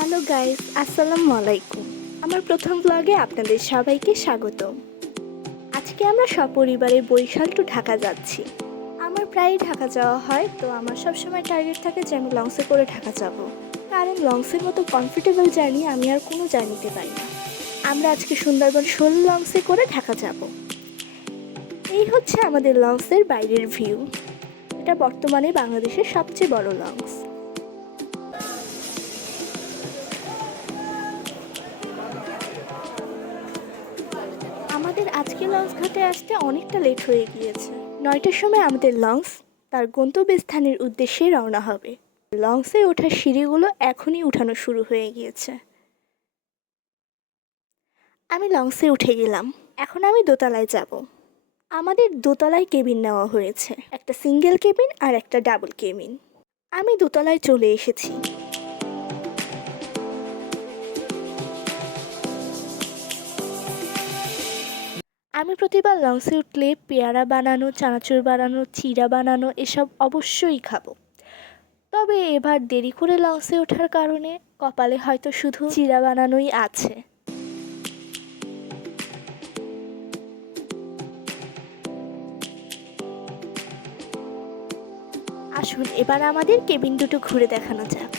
Hello guys, আসসালামু আলাইকুম। আমার প্রথম ব্লগে আপনাদের সবাইকে স্বাগত আজকে আমরা সপরিবারে বরিশাল টু ঢাকা যাচ্ছি। আমার প্রায়ই ঢাকা যাওয়া হয়, তো আমার সবসময় টার্গেট থাকে যে আমি লংসে করে ঢাকা যাব। কারণ লংসের মতো কমফোর্টেবল জার্নি আমি আর কোনো জার্নিতে পারি না। আমরা আজকে সুন্দরবন ষোল লংসে করে ঢাকা যাব। এই হচ্ছে আমাদের লংসের বাইরের ভিউ এটা বর্তমানে বাংলাদেশের সবচেয়ে বড় লংস আমাদের আজকে লঞ্চ ঘাটে আসতে অনেকটা লেট হয়ে গিয়েছে। নয়টার সময় আমাদের লঞ্চ তার গন্তব্যস্থানের উদ্দেশ্যে রওনা হবে। লঞ্চে ওঠার সিঁড়িগুলো এখনই উঠানো শুরু হয়ে গিয়েছে। আমি লঞ্চে উঠে গেলাম। এখন আমি দোতলায় যাব। আমাদের দোতলায় কেবিন নেওয়া হয়েছে। একটা সিঙ্গেল কেবিন আর একটা ডাবল কেবিন আমি দোতলায় চলে এসেছি। আমি প্রতিবার লঞ্চে উঠলে পেয়ারা বানানো, চানাচুর বানানো চিড়া বানানো এসব অবশ্যই খাব। তবে এবার দেরি করে লঞ্চে ওঠার কারণে কপালে হয়তো শুধু চিড়া বানানোই আছে। আসুন এবার আমাদের কেবিন দুটো ঘুরে দেখানো যাক।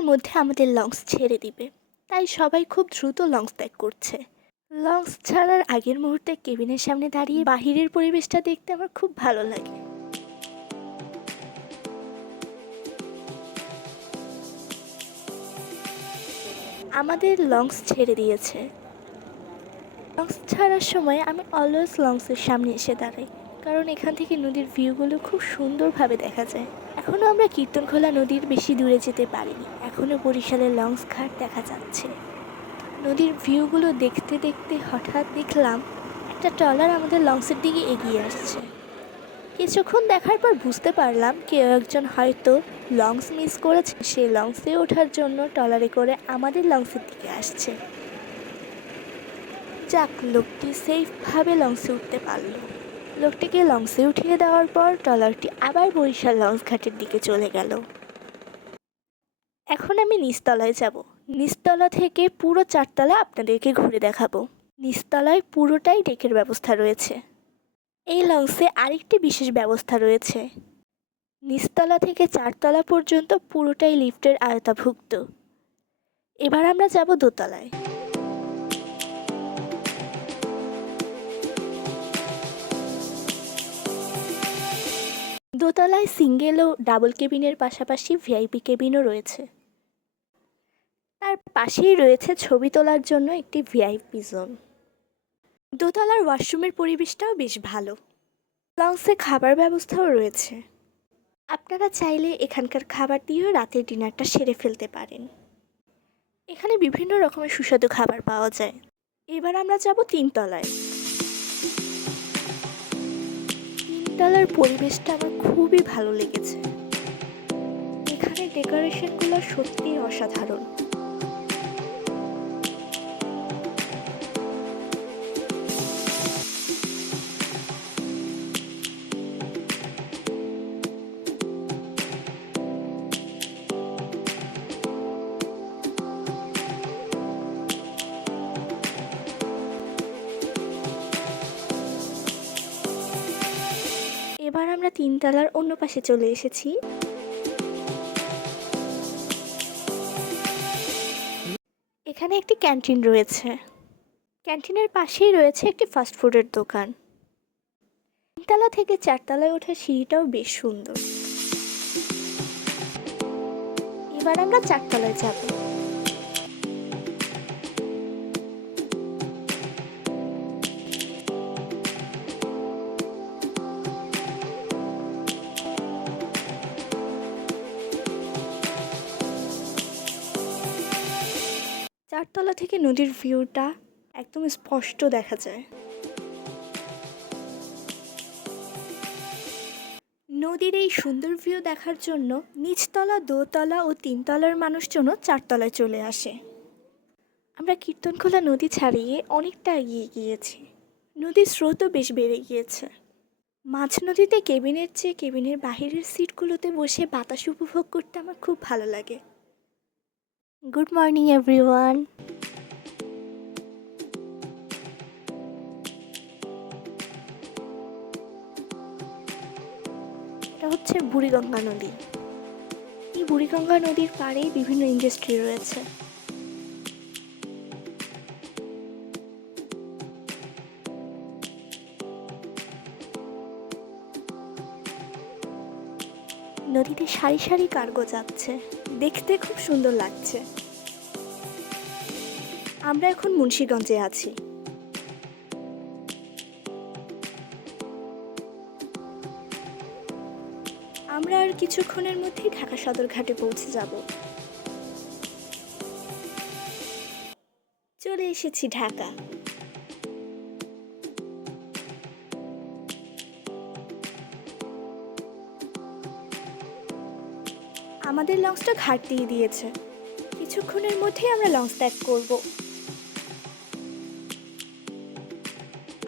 কিছুক্ষণের মধ্যে আমাদের লঞ্চ ছেড়ে দিবে। তাই সবাই খুব দ্রুত লঞ্চ ত্যাগ করছে। লঞ্চ ছাড়ার আগের মুহূর্তে কেবিনের সামনে দাঁড়িয়ে বাহিরের পরিবেশটা দেখতে আমার খুব ভালো লাগে। আমাদের লঞ্চ ছেড়ে দিয়েছে। লঞ্চ ছাড়ার সময় আমি অলওয়েজ লঞ্চের সামনে এসে দাঁড়াই। কারণ এখান থেকে নদীর ভিউগুলো খুব সুন্দরভাবে দেখা যায়। এখনও আমরা কীর্তনখোলা নদীর বেশি দূরে যেতে পারিনি। এখনও বরিশালের লঞ্চ ঘাট দেখা যাচ্ছে। নদীর ভিউগুলো দেখতে দেখতে হঠাৎ দেখলাম একটা ট্রলার আমাদের লঞ্চের দিকে এগিয়ে আসছে। কিছুক্ষণ দেখার পর বুঝতে পারলাম কেউ একজন হয়তো লঞ্চ মিস করেছে। সে লঞ্চে ওঠার জন্য ট্রলারে করে আমাদের লঞ্চের দিকে আসছে। যাক, লোকটি সেফভাবে লঞ্চে উঠতে পারল। লোকটিকে লঞ্চে উঠিয়ে দেওয়ার পর ট্রলারটি আবার বরিশাল লঞ্চ ঘাটের দিকে চলে গেল। এখন আমি নিচতলায় যাব। নিচতলা থেকে পুরো চারতলা আপনাদেরকে ঘুরে দেখাবো। নিচতলায় পুরোটাই ডেকের ব্যবস্থা রয়েছে। এই লঞ্চে আরেকটি বিশেষ ব্যবস্থা রয়েছে। নিচতলা থেকে চারতলা পর্যন্ত পুরোটাই লিফটের আয়তাভুক্ত এবার আমরা যাব দোতলায়। দোতলায় সিঙ্গেল ও ডাবল কেবিনের পাশাপাশি ভিআইপি কেবিনও রয়েছে। তার পাশেই রয়েছে ছবি তোলার জন্য একটি ভিআইপি জোন। দোতলার ওয়াশরুমের পরিবেশটাও বেশ ভালো। লঞ্চে খাবার ব্যবস্থাও রয়েছে। আপনারা চাইলে এখানকার খাবার দিয়েও রাতের ডিনারটা সেরে ফেলতে পারেন। এখানে বিভিন্ন রকমের সুস্বাদু খাবার পাওয়া যায়। এবার আমরা যাব তিনতলায়। তিনতলার পরিবেশটা আমার খুবই ভালো লেগেছে। এখানে ডেকোরেশনগুলো সত্যিই অসাধারণ। আমরা তিনতলার অন্য পাশে চলে এসেছি। এখানে একটি ক্যান্টিন রয়েছে। ক্যান্টিনের পাশেই রয়েছে একটি ফাস্টফুডের দোকান। তিনতলা থেকে চারতলায় ওঠার সিঁড়িটাও বেশ সুন্দর। এবার আমরা চারতলায় যাব। কীর্তনখোলা থেকে নদীর ভিউটা একদম স্পষ্ট দেখা যায়। নদীর এই সুন্দর ভিউ দেখার জন্য নিচতলা, দোতলা ও তিনতলার মানুষজনও চারতলায় চলে আসে। আমরা কীর্তনখোলা নদী ছাড়িয়ে অনেকটা এগিয়ে গিয়েছি। নদীর স্রোতও বেশ বেড়ে গিয়েছে। মাঝ নদীতে কেবিনের চেয়ে কেবিনের বাহিরের সিটগুলোতে বসে বাতাস উপভোগ করতে আমার খুব ভালো লাগে। গুড মর্নিং এভরিওয়ান এটা হচ্ছে বুড়িগঙ্গা নদী। এই বুড়িগঙ্গা নদীর পাড়েই বিভিন্ন ইন্ডাস্ট্রি রয়েছে। নদীতে সারি সারি কার্গো যাচ্ছে। দেখতে খুব সুন্দর লাগছে। আমরা এখন মুন্সীগঞ্জে আছি। আমরা আর কিছুক্ষণের মধ্যেই ঢাকা সদরঘাটে পৌঁছে যাব। চলে এসেছি ঢাকা। আমাদের লঞ্চটা ঘাট দিয়ে দিয়েছে। কিছুক্ষণের মধ্যেই আমরা লঞ্চ ত্যাগ করব।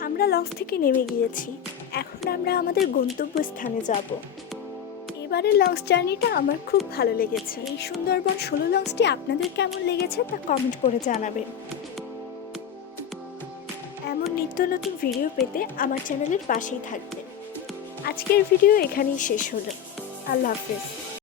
আমরা লঞ্চ থেকে নেমে গিয়েছি। এখন আমরা আমাদের গন্তব্যস্থানে যাব। এবারের লঞ্চ জার্নিটা আমার খুব ভালো লেগেছে। এই সুন্দরবন ষোলো লঞ্চটি আপনাদের কেমন লেগেছে তা কমেন্ট করে জানাবেন। এমন নিত্য নতুন ভিডিও পেতে আমার চ্যানেলের পাশেই থাকবেন। আজকের ভিডিও এখানেই শেষ হলো। আল্লাহ হাফেজ।